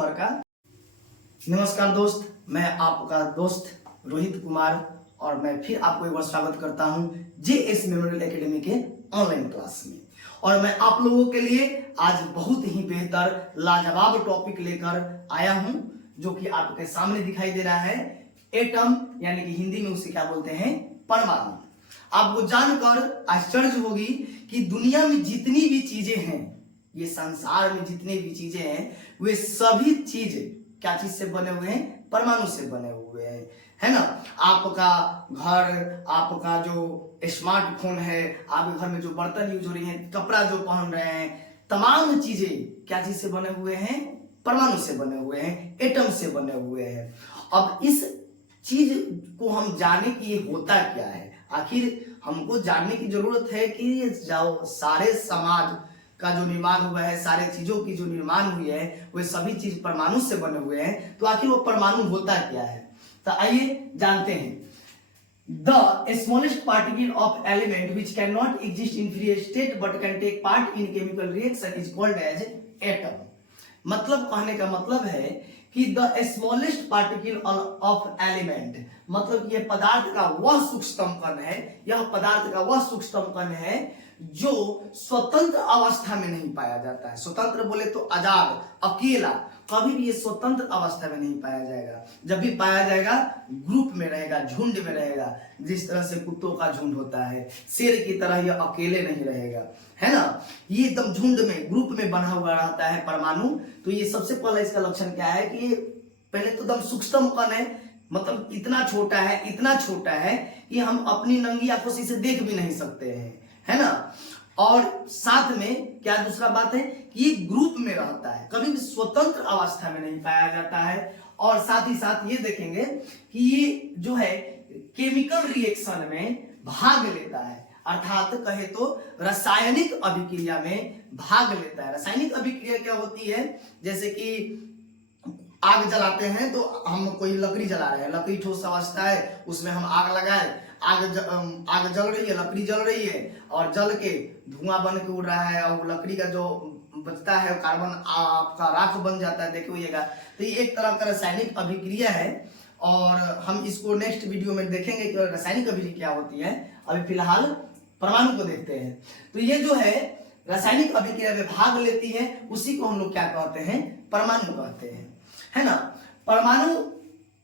दौर का। नमस्कार दोस्त, मैं आपका दोस्त रोहित कुमार और मैं फिर आपको एक बार स्वागत करता हूं जेएस मेमोरियल एकेडमी के ऑनलाइन क्लास में। और मैं आप लोगों के लिए आज बहुत ही बेहतर लाजवाब टॉपिक लेकर आया हूं जो कि आपके सामने दिखाई दे रहा है। एटम यानी कि हिंदी में उसे क्या बोलते हैं, परमाणु। आपको जानकर आश्चर्य होगी कि दुनिया में जितनी भी चीजें हैं, ये संसार में जितनी भी चीजें हैं, वे सभी चीज क्या चीज से बने हुए हैं, परमाणु से बने हुए हैं, है ना। आपका घर, आपका जो स्मार्टफोन है, आपके घर में जो बर्तन यूज हो रही हैं, कपड़ा जो पहन रहे हैं, तमाम चीजें क्या चीज से बने हुए हैं, परमाणु से बने हुए हैं, एटम से बने हुए हैं। अब इस चीज को हम जाने कि ये होता क्या है। आखिर हमको जानने की जरूरत है कि जो सारे समाज का जो निर्माण हुआ है, सारे चीजों की जो निर्माण हुई है, वे सभी चीज परमाणु से बने हुए हैं। तो आखिर वो परमाणु होता क्या है, तो आइए जानते हैं। The smallest particle of element which cannot exist in free state but can take part in chemical reaction is called as atom। मतलब कहने का मतलब है कि the smallest particle of element, मतलब कि यह पदार्थ का वह सूक्ष्मतम कण है, यह पदार्थ का वह सूक्ष्मतम कण है जो स्वतंत्र अवस्था में नहीं पाया जाता है। स्वतंत्र बोले तो आजाद, अकेला, कभी भी ये स्वतंत्र अवस्था में नहीं पाया जाएगा। जब भी पाया जाएगा ग्रुप में रहेगा, झुंड में रहेगा। जिस तरह से कुत्तों का झुंड होता है, शेर की तरह ये अकेले नहीं रहेगा, है ना। ये एकदम झुंड में, ग्रुप में बना हुआ रहता है परमाणु। तो ये सबसे पहला इसका लक्षण क्या है कि पहले तो एकदम सूक्ष्म कण है, मतलब इतना छोटा है, इतना छोटा है कि हम अपनी नंगी आंखों से इसे देख भी नहीं सकते हैं, है ना। और साथ में क्या दूसरा बात है कि ये ग्रुप में रहता है, कभी भी स्वतंत्र अवस्था में नहीं पाया जाता है। और साथ ही साथ ये देखेंगे कि ये जो है केमिकल रिएक्शन में भाग लेता है, अर्थात कहे तो रासायनिक अभिक्रिया में भाग लेता है। रासायनिक अभिक्रिया क्या होती है, जैसे कि आग जलाते हैं तो हम कोई लकड़ी जला रहे हैं, लकड़ी ठोस अवस्था है, उसमें हम आग लगाए, आग जल रही है, लकड़ी जल रही है और जल के धुआं बन के उड़ रहा है और लकड़ी का जो बचता है कार्बन आपका राख बन जाता है, देखिएगा। तो ये एक तरह का रासायनिक अभिक्रिया है और हम इसको नेक्स्ट वीडियो में देखेंगे कि रासायनिक अभिक्रिया क्या होती है। अभी फिलहाल परमाणु को देखते हैं। तो ये जो है रासायनिक अभिक्रिया में भाग लेती है, उसी को हम लोग क्या कहते हैं, परमाणु कहते हैं, है ना। परमाणु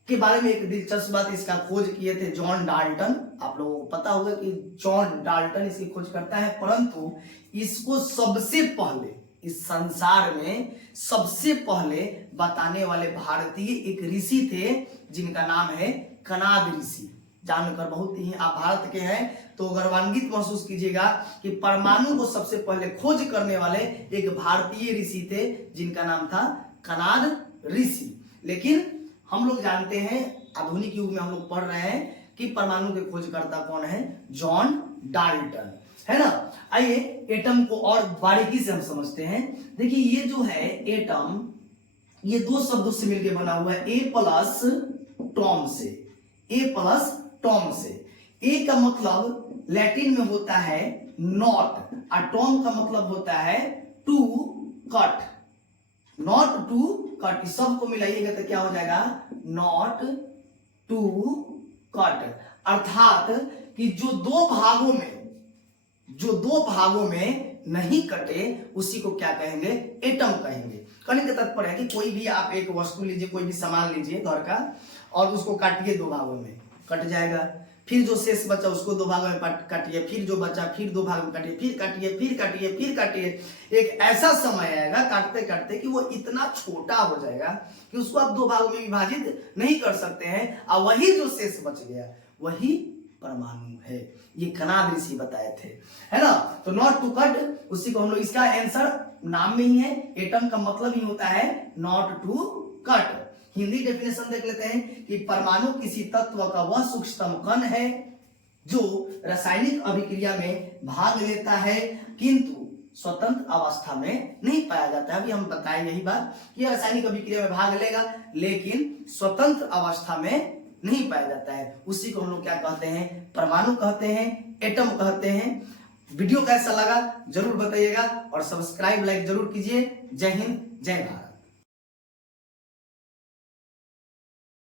के बारे में एक दिलचस्प बात, इसका खोज किए थे जॉन डाल्टन। आप लोगों को पता होगा कि जॉन डाल्टन इसकी खोज करता है, परंतु इसको सबसे पहले इस संसार में सबसे पहले बताने वाले भारतीय एक ऋषि थे जिनका नाम है कणाद ऋषि। जानकर बहुत ही आप भारत के हैं तो गर्वान्वित महसूस कीजिएगा कि परमाणु को सबसे पहले खोज करने वाले एक भारतीय ऋषि थे जिनका नाम था कणाद ऋषि। लेकिन हम लोग जानते हैं, आधुनिक युग में हम लोग पढ़ रहे हैं कि परमाणु के खोजकर्ता कौन है, जॉन डाल्टन, है ना। आइए एटम को और बारीकी से हम समझते हैं। देखिए ये जो है एटम, ये दो शब्दों से मिलकर बना हुआ है, ए प्लस टॉम से, ए प्लस टॉम से। ए का मतलब लैटिन में होता है नॉट, और टॉम का मतलब होता है to cut, not to cut. सबको मिलाइएगा तो क्या हो जाएगा, नॉट टू कट, अर्थात कि जो दो भागों में नहीं कटे उसी को क्या कहेंगे, एटम कहेंगे। कहने का तात्पर्य है कि कोई भी आप एक वस्तु लीजिए, कोई भी सामान लीजिए घर का, और उसको काटिए दो भागों में, कट जाएगा। फिर जो शेष बचा उसको दो भागों में काटिए, फिर जो बचा फिर दो भागों में काटिए, फिर काटिए, फिर काटिए, फिर काटिए। एक ऐसा समय आएगा काटते काटते कि वो इतना छोटा हो जाएगा कि उसको आप दो भागों में विभाजित नहीं कर सकते हैं, और वही जो शेष बच गया वही परमाणु है। ये कणाद ऋषि बताए थे, है ना। तो नॉट टू कट, उसी को हम लोग, इसका आंसर नाम में ही है, एटम का मतलब ही होता है not to cut. Hindi definition देख लेते हैं कि परमाणु किसी तत्व का वह सूक्ष्मतम कण है जो रासायनिक अभिक्रिया में भाग लेता है किंतु स्वतंत्र अवस्था में नहीं पाया जाता है। अभी हम बताएं यही बात कि रासायनिक अभिक्रिया में भाग लेगा लेकिन स्वतंत्र अवस्था में नहीं पाया जाता है। उसी को हम लोग क्या कहते हैं, परमाणु कहते हैं, एटम कहते हैं। वीडियो कैसा लगा जरूर बताइएगा और सब्सक्राइब लाइक जरूर कीजिए। जय हिंद, जय भारत।